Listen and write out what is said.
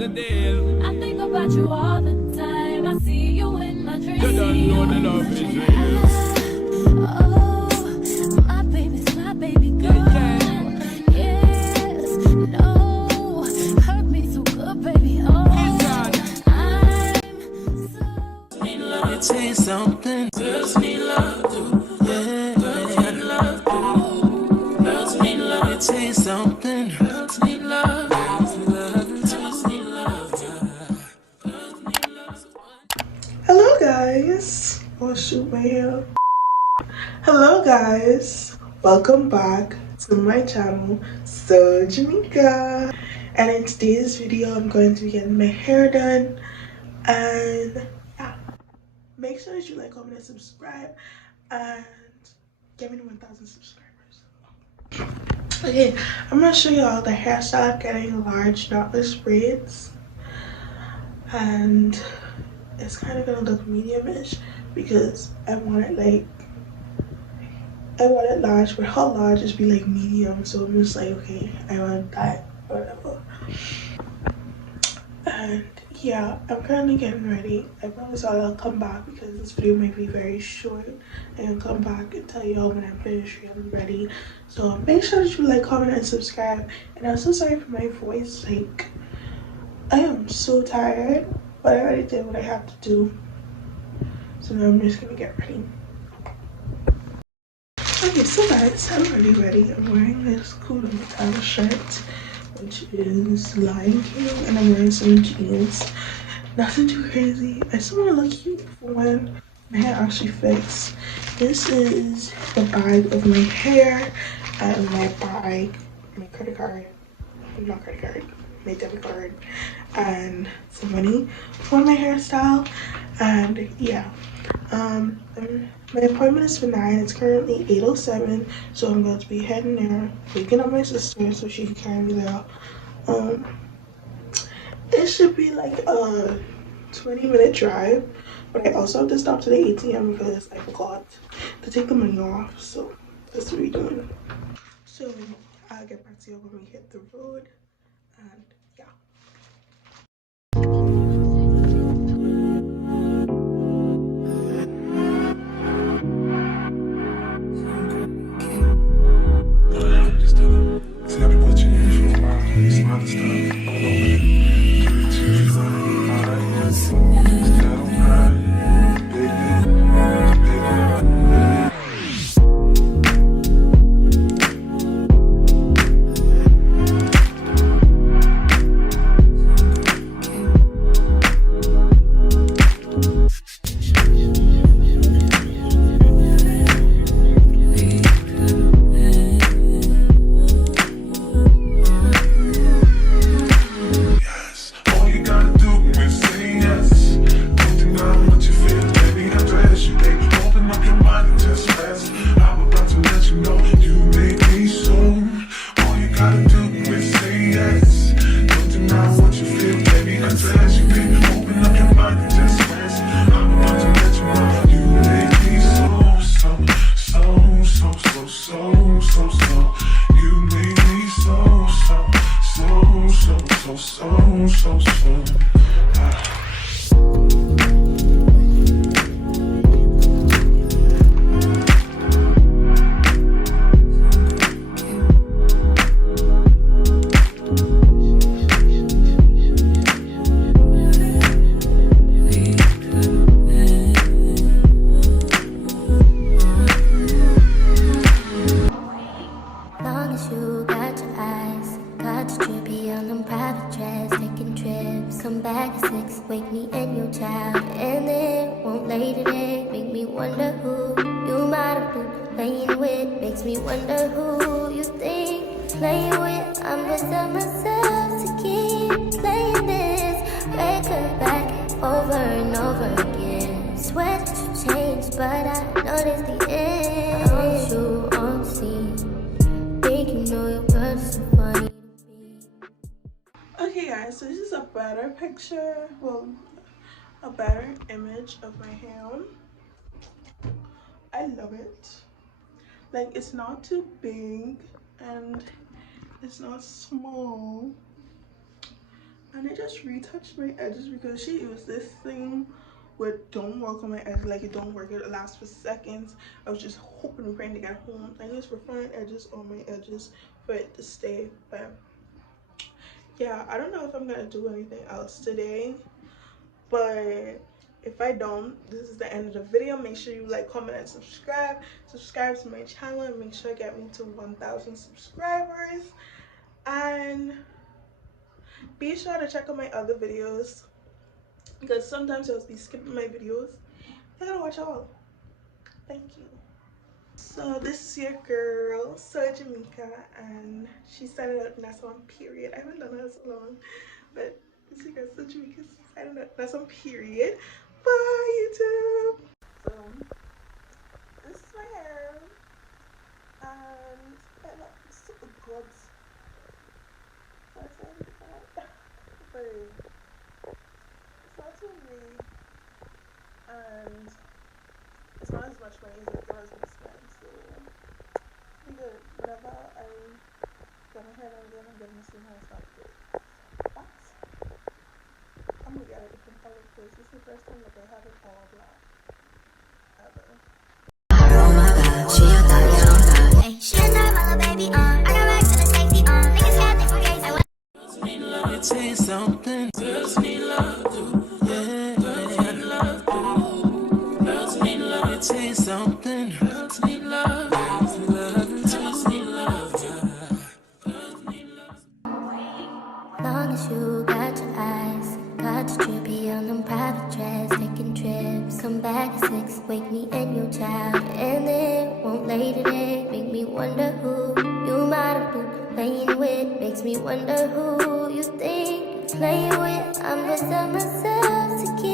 the deal? I think about you all the time. I see you in my dreams. You don't know the love is real. Oh, my baby girl. Yes, no, hurt me so good, baby. Oh, I'm so need love. Let me tell you something. Girls need love too. Yeah, girls need love too. Girls need love. Let me tell you something. Girls need love. Girls need love. Girls need love. Girls need love. Hello guys. Oh shoot, my hair. Hello guys. Welcome back to my channel, So Jameka. And in today's video, I'm going to be getting my hair done. And yeah, make sure that you like, comment, and subscribe. And get me to 1,000 subscribers. Okay, I'm gonna show y'all the hairstyle of getting large knotless braids. And it's kind of gonna look medium-ish because I want it large, but how large is be like medium, so I'm just like, okay, I want that, whatever. And yeah, I'm currently getting ready. I promise I'll come back because this video might be very short, and come back and tell y'all when I'm finished and ready. So make sure that you like, comment, and subscribe. And I'm so sorry for my voice, like I am so tired, but I already did what I have to do. So now I'm just gonna get ready. Okay, so guys, I'm already ready. I'm wearing this cool Matata shirt, which is Lion King, and I'm wearing some jeans. Nothing too crazy. I just want to look cute for when my hair actually fits. This is the bag of my hair, and my bag, my credit card, not credit card, my debit card, and some money for my hairstyle. And yeah, my appointment is for 9. It's currently 8:07, so I'm going to be heading there, waking up my sister so she can carry me there. It should be like a 20-minute drive, but I also have to stop to the ATM because I forgot to take the money off, so that's what we're doing. So I'll get back to you when we hit the road, and yeah. Wake me and your child, and then won't lay today. Make me wonder who you might have been playing with. Makes me wonder who you think playing with. I'm beside myself to keep playing this record back over and over again. Swear that you changed, but I noticed the end. I want you on the scene. Think you know your girl's so funny. Okay guys, so this is a better picture, well, a better image of my hair. I love it. Like, it's not too big and it's not small, and it just just retouched my edges because she used this thing where it don't work on my edges, like it don't work, it lasts for seconds. I was just hoping and praying to get home. I use refined edges on my edges for it to stay. But yeah, I don't know if I'm gonna do anything else today, but if I don't, this is the end of the video. Make sure you like, comment, and subscribe to my channel, and make sure I get me to 1,000 subscribers. And be sure to check out my other videos because sometimes I'll be skipping my videos. I gotta watch all. Thank you. So this is your girl, so Jameka, and she started out that's on period. I haven't done that so long, but this is your girl, so Jameka, started out that's on period. Bye YouTube. So this is my hair, and it's super good. But it's not too big, and it's not as much money as it was gonna spend, so be good. Whenever I get my hair done again, I'm getting the same hairstyle today. But I'm gonna get a different color because this is the first time that I have it all black ever. Oh my god, she a thot, yeah, oh god. Hey, she a normal baby, I got racks in the safety, niggas can't think we're crazy. Girls need love, you taste something. Girls need love, yeah. Girls need love, girls need love, you taste something. Girls need love, girls need love, girls need love, girls need love. Long as you got your eyes, got your trippy on them private jets, taking trips. Come back at 6, wake me and your child, and it won't lay today. Make me wonder who you might have been playing with. Makes me wonder who you think you're playing with. I'm gonna tell myself to keep